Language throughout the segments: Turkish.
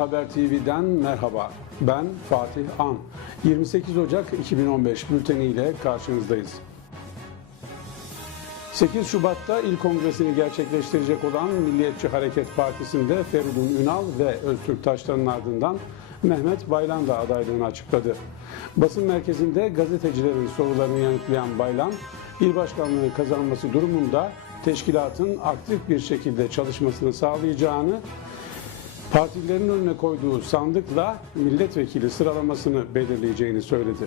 Haber TV'den merhaba. Ben Fatih An. 28 Ocak 2015 bülteni ile karşınızdayız. 8 Şubat'ta il kongresini gerçekleştirecek olan Milliyetçi Hareket Partisi'nde Feridun Ünal ve Öztürk Taşlan'ın ardından Mehmet Baylan da adaylığını açıkladı. Basın merkezinde gazetecilerin sorularını yanıtlayan Baylan, il başkanlığı kazanması durumunda teşkilatın aktif bir şekilde çalışmasını sağlayacağını, partilerin önüne koyduğu sandıkla milletvekili sıralamasını belirleyeceğini söyledi.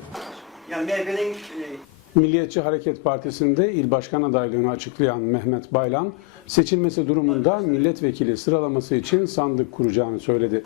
Yani MHP'nin e, Milliyetçi Hareket Partisi'nde il başkan adaylığını açıklayan Mehmet Baylan, seçilmesi durumunda milletvekili sıralaması için sandık kuracağını söyledi.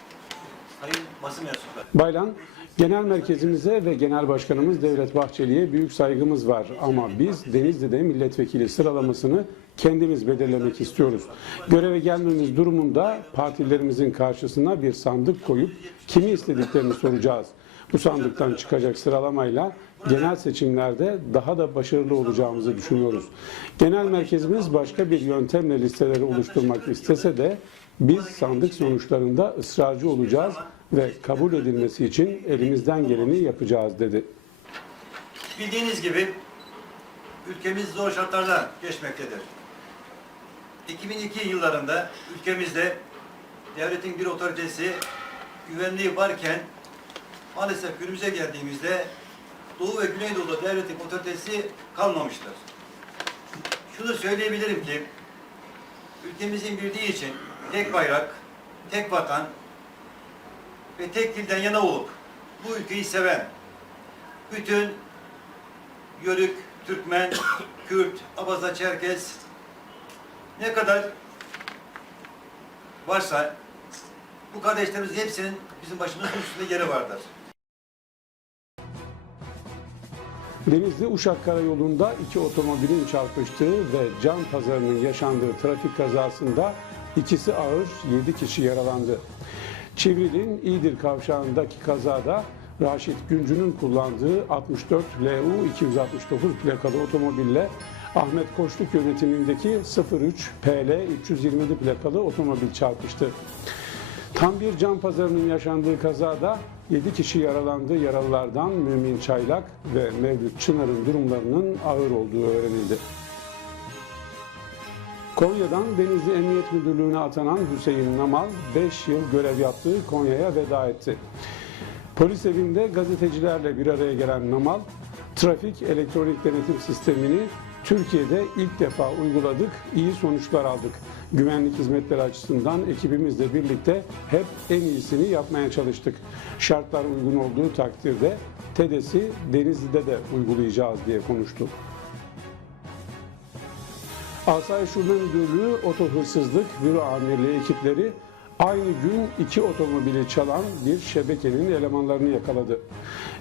Baylan, genel merkezimize ve genel başkanımız Devlet Bahçeli'ye büyük saygımız var ama biz Denizli'de milletvekili sıralamasını kendimiz belirlemek istiyoruz. Göreve gelmemiz durumunda partilerimizin karşısına bir sandık koyup kimi istediklerini soracağız. Bu sandıktan çıkacak sıralamayla genel seçimlerde daha da başarılı olacağımızı düşünüyoruz. Genel merkezimiz başka bir yöntemle listeleri oluşturmak istese de biz sandık sonuçlarında ısrarcı olacağız ve kabul edilmesi için elimizden geleni yapacağız dedi. Bildiğiniz gibi ülkemiz zor şartlardan geçmektedir. 2002 yıllarında ülkemizde devletin bir otoritesi güvenliği varken maalesef günümüze geldiğimizde Doğu ve Güneydoğu'da devletin otoritesi kalmamıştır. Şunu söyleyebilirim ki ülkemizin bildiği için tek bayrak, tek vatan ve tek dilden yana olup bu ülkeyi seven bütün Yörük, Türkmen, Kürt, Abaza, Çerkez ne kadar varsa bu kardeşlerimizin hepsinin bizim başımızın üstünde yeri vardır. Denizli Uşak Karayolu'nda iki otomobilin çarpıştığı ve can pazarının yaşandığı trafik kazasında ikisi ağır, 7 kişi yaralandı. Çivril'in İdir kavşağındaki kazada Raşit Güncü'nün kullandığı 64 LU 269 plakalı otomobille Ahmet Koçluk yönetimindeki 03 PL 327 plakalı otomobil çarpıştı. Tam bir can pazarının yaşandığı kazada 7 kişi yaralandı. Yaralılardan Mümin Çaylak ve Mevlüt Çınar'ın durumlarının ağır olduğu öğrenildi. Konya'dan Denizli Emniyet Müdürlüğü'ne atanan Hüseyin Namal 5 yıl görev yaptığı Konya'ya veda etti. Polis evinde gazetecilerle bir araya gelen Namal, trafik elektronik denetim sistemini Türkiye'de ilk defa uyguladık, iyi sonuçlar aldık. Güvenlik hizmetleri açısından ekibimizle birlikte hep en iyisini yapmaya çalıştık. Şartlar uygun olduğu takdirde TEDES'i Denizli'de de uygulayacağız diye konuştu. Asayiş Şube Müdürlüğü Oto Hırsızlık Büro Amirliği ekipleri aynı gün iki otomobili çalan bir şebekenin elemanlarını yakaladı.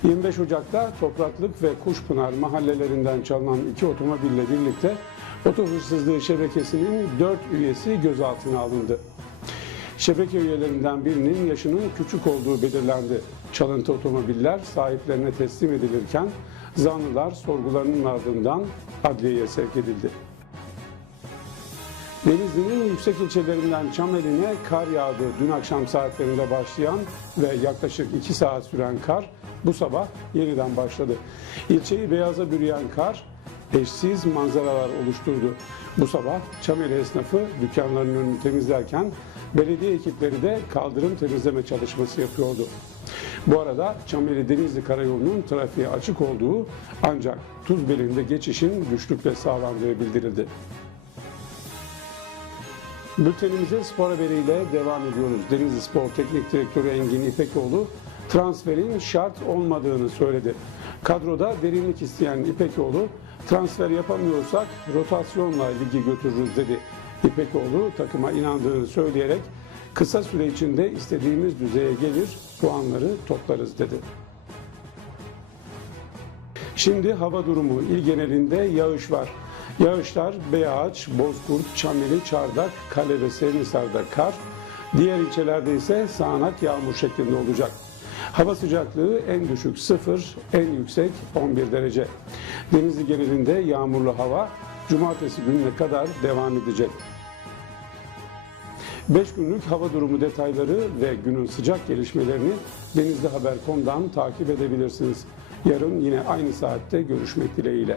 25 Ocak'ta Topraklık ve Kuşpınar mahallelerinden çalınan iki otomobille birlikte oto hırsızlığı şebekesinin 4 üyesi gözaltına alındı. Şebeke üyelerinden birinin yaşının küçük olduğu belirlendi. Çalıntı otomobiller sahiplerine teslim edilirken zanlılar sorgularının ardından adliyeye sevk edildi. Denizli'nin yüksek ilçelerinden Çameli'ne kar yağdı. Dün akşam saatlerinde başlayan ve yaklaşık 2 saat süren kar bu sabah yeniden başladı. İlçeyi beyaza bürüyen kar eşsiz manzaralar oluşturdu. Bu sabah Çameli esnafı dükkanlarının önünü temizlerken belediye ekipleri de kaldırım temizleme çalışması yapıyordu. Bu arada Çameli Denizli Karayolu'nun trafiğe açık olduğu ancak Tuzbeli'nde geçişin güçlükle sağlandığı bildirildi. Bültenimize spor haberiyle devam ediyoruz. Denizli Spor Teknik Direktörü Engin İpekoğlu transferin şart olmadığını söyledi. Kadroda derinlik isteyen İpekoğlu transfer yapamıyorsak rotasyonla ligi götürürüz dedi. İpekoğlu takıma inandığını söyleyerek kısa süre içinde istediğimiz düzeye gelir puanları toplarız dedi. Şimdi hava durumu il genelinde yağış var. Yağışlar Beyağaç, Bozkurt, Çameli, Çardak, Kale ve Sevnisar'da kar. Diğer ilçelerde ise sağanak yağmur şeklinde olacak. Hava sıcaklığı en düşük 0, en yüksek 11 derece. Denizli genelinde yağmurlu hava cumartesi gününe kadar devam edecek. 5 günlük hava durumu detayları ve günün sıcak gelişmelerini denizlihaber.com'dan takip edebilirsiniz. Yarın yine aynı saatte görüşmek dileğiyle.